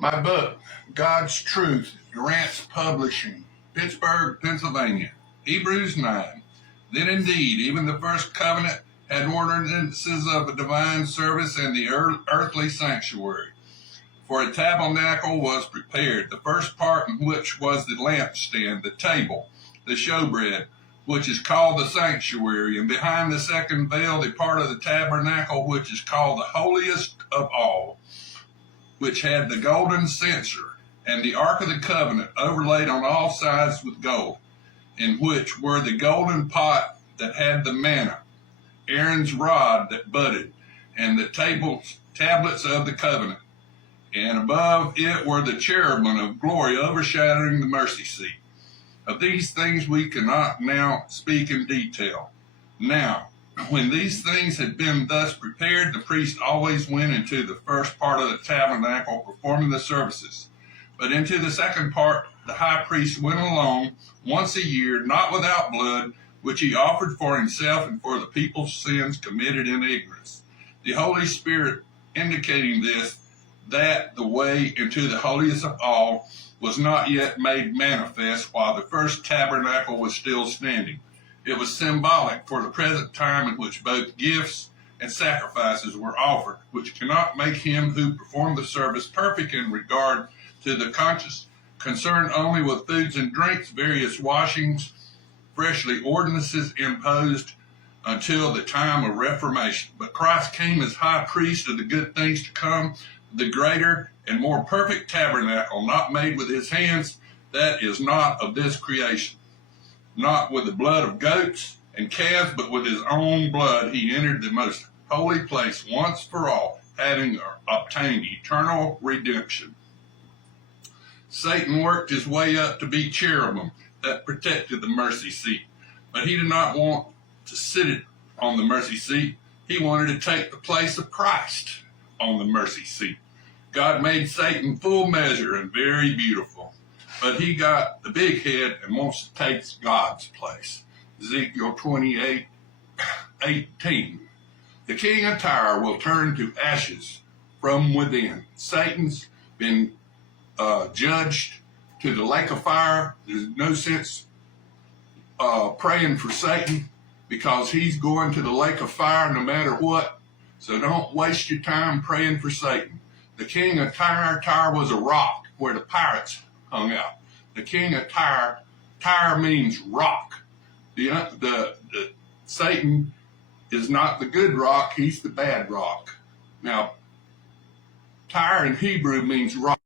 My book, God's Truth, Durant's Publishing, Pittsburgh, Pennsylvania. Hebrews 9. Then indeed, even the first covenant had ordinances of a divine service and the earthly sanctuary. For a tabernacle was prepared, the first part in which was the lampstand, the table, the showbread, which is called the sanctuary, and behind the second veil the part of the tabernacle which is called the holiest of all, which had the golden censer, and the ark of the covenant overlaid on all sides with gold, in which were the golden pot that had the manna, Aaron's rod that budded, and the tablets of the covenant. And above it were the cherubim of glory overshadowing the mercy seat. Of these things we cannot now speak in detail. Now, when these things had been thus prepared, the priest always went into the first part of the tabernacle performing the services. But into the second part the high priest went alone once a year, not without blood, which he offered for himself and for the people's sins committed in ignorance. The Holy Spirit indicating this, that the way into the holiest of all was not yet made manifest while the first tabernacle was still standing. It was symbolic for the present time in which both gifts and sacrifices were offered, which cannot make him who performed the service perfect in regard to the conscience, concerned only with foods and drinks, various washings, freshly ordinances imposed until the time of Reformation. But Christ came as high priest of the good things to come, the greater and more perfect tabernacle, not made with his hands, that is not of this creation. Not with the blood of goats and calves, but with his own blood he entered the most holy place once for all, having obtained eternal redemption. Satan worked his way up to be cherubim that protected the mercy seat, but he did not want to sit on the mercy seat. He wanted to take the place of Christ on the mercy seat. God made Satan full measure and very beautiful, but he got the big head and wants to take God's place. Ezekiel 28:18. The king of Tyre will turn to ashes from within. Satan's been judged to the lake of fire. There's no sense praying for Satan because he's going to the lake of fire no matter what. So don't waste your time praying for Satan. The king of Tyre was a rock where the pirates hung out. The king of Tyre means rock. The Satan is not the good rock, he's the bad rock. Now, Tyre in Hebrew means rock.